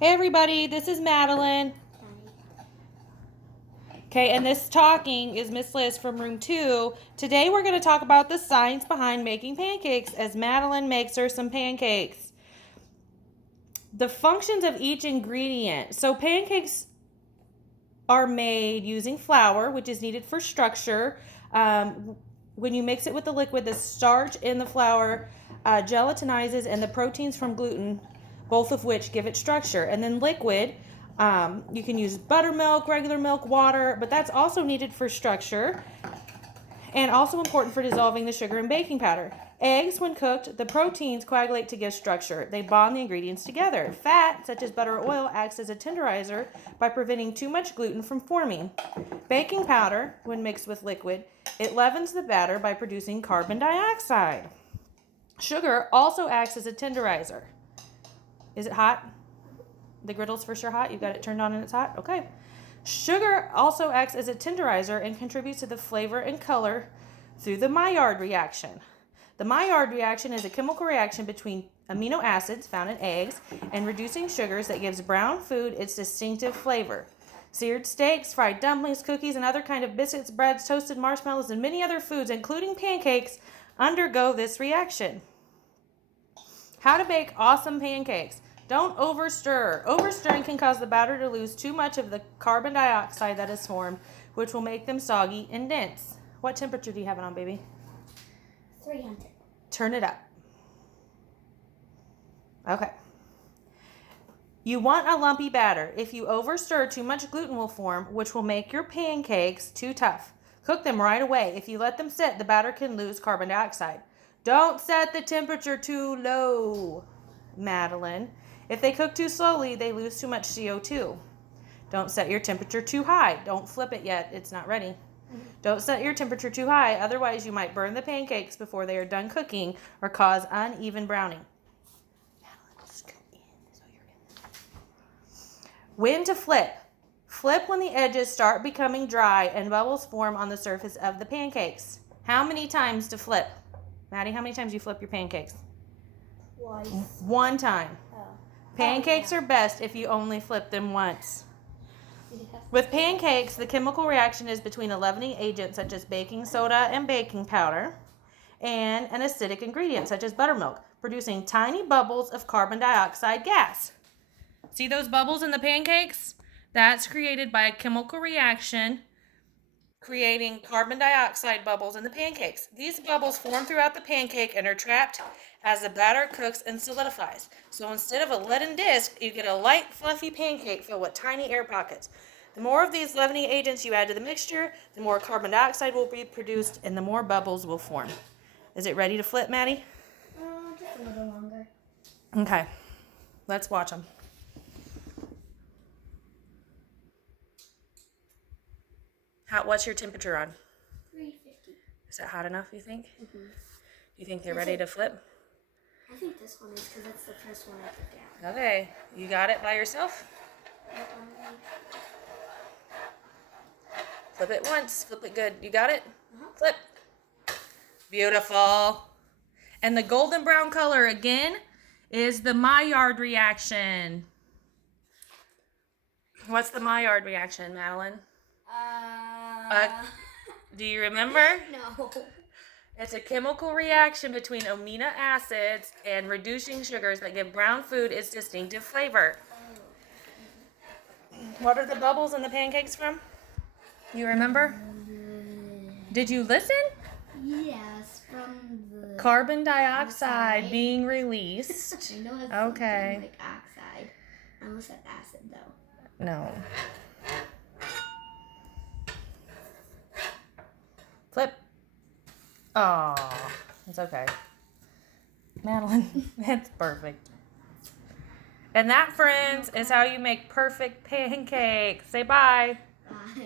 Hey everybody, this is Madeline. Okay, and this talking is Miss Liz from room 2. Today we're going to talk about the science behind making pancakes as Madeline makes her some pancakes. The functions of each ingredient. So pancakes are made using flour, which is needed for structure. When you mix it with the liquid, the starch in the flour gelatinizes and the proteins from gluten, both of which give it structure. And then liquid, you can use buttermilk, regular milk, water, but that's also needed for structure and also important for dissolving the sugar in baking powder. Eggs, when cooked, the proteins coagulate to give structure. They bond the ingredients together. Fat, such as butter or oil, acts as a tenderizer by preventing too much gluten from forming. Baking powder, when mixed with liquid, it leavens the batter by producing carbon dioxide. Sugar also acts as a tenderizer. Is it hot? The griddle's for sure hot? You've got it turned on and it's hot? Okay. Sugar also acts as a tenderizer and contributes to the flavor and color through the Maillard reaction. The Maillard reaction is a chemical reaction between amino acids found in eggs and reducing sugars that gives brown food its distinctive flavor. Seared steaks, fried dumplings, cookies, and other kind of biscuits, breads, toasted marshmallows, and many other foods, including pancakes, undergo this reaction. How to bake awesome pancakes. Don't overstir. Overstirring can cause the batter to lose too much of the carbon dioxide that is formed, which will make them soggy and dense. What temperature do you have it on, baby? 300. Turn it up. Okay. You want a lumpy batter. If you overstir, too much gluten will form, which will make your pancakes too tough. Cook them right away. If you let them sit, the batter can lose carbon dioxide. Don't set the temperature too low, Madeline. If they cook too slowly, they lose too much CO2. Don't set your temperature too high. Don't flip it yet. It's not ready. Don't set your temperature too high, otherwise you might burn the pancakes before they are done cooking or cause uneven browning. When to flip. Flip when the edges start becoming dry and bubbles form on the surface of the pancakes. How many times to flip? Maddie, how many times do you flip your pancakes? Twice. One time. Oh. Pancakes are best if you only flip them once. With pancakes, the chemical reaction is between a leavening agent such as baking soda and baking powder and an acidic ingredient such as buttermilk, producing tiny bubbles of carbon dioxide gas. See those bubbles in the pancakes? That's created by a chemical reaction creating carbon dioxide bubbles in the pancakes. These bubbles form throughout the pancake and are trapped as the batter cooks and solidifies. So instead of a leaden disc, you get a light, fluffy pancake filled with tiny air pockets. The more of these leavening agents you add to the mixture, the more carbon dioxide will be produced and the more bubbles will form. Is it ready to flip, Maddie? Just a little longer. Okay, let's watch them. What's your temperature on? 350. Is that hot enough, you think? Mm-hmm. You think they're ready to flip? I think this one is because that's the first one I put down. Okay, you got it by yourself? Flip it once, flip it good. You got it? Flip. Beautiful. And the golden brown color again is the Maillard reaction. What's the Maillard reaction, Madeline? Do you remember? No. It's a chemical reaction between amino acids and reducing sugars that give brown food its distinctive flavor. What are the bubbles in the pancakes from? You remember? Did you listen? Yes, from the Carbon dioxide being released. I know it's Okay. like oxide. I almost said acid though. No. Flip. Oh, it's okay. Madeline, that's perfect. And that, friends, is how you make perfect pancakes. Say bye. Bye.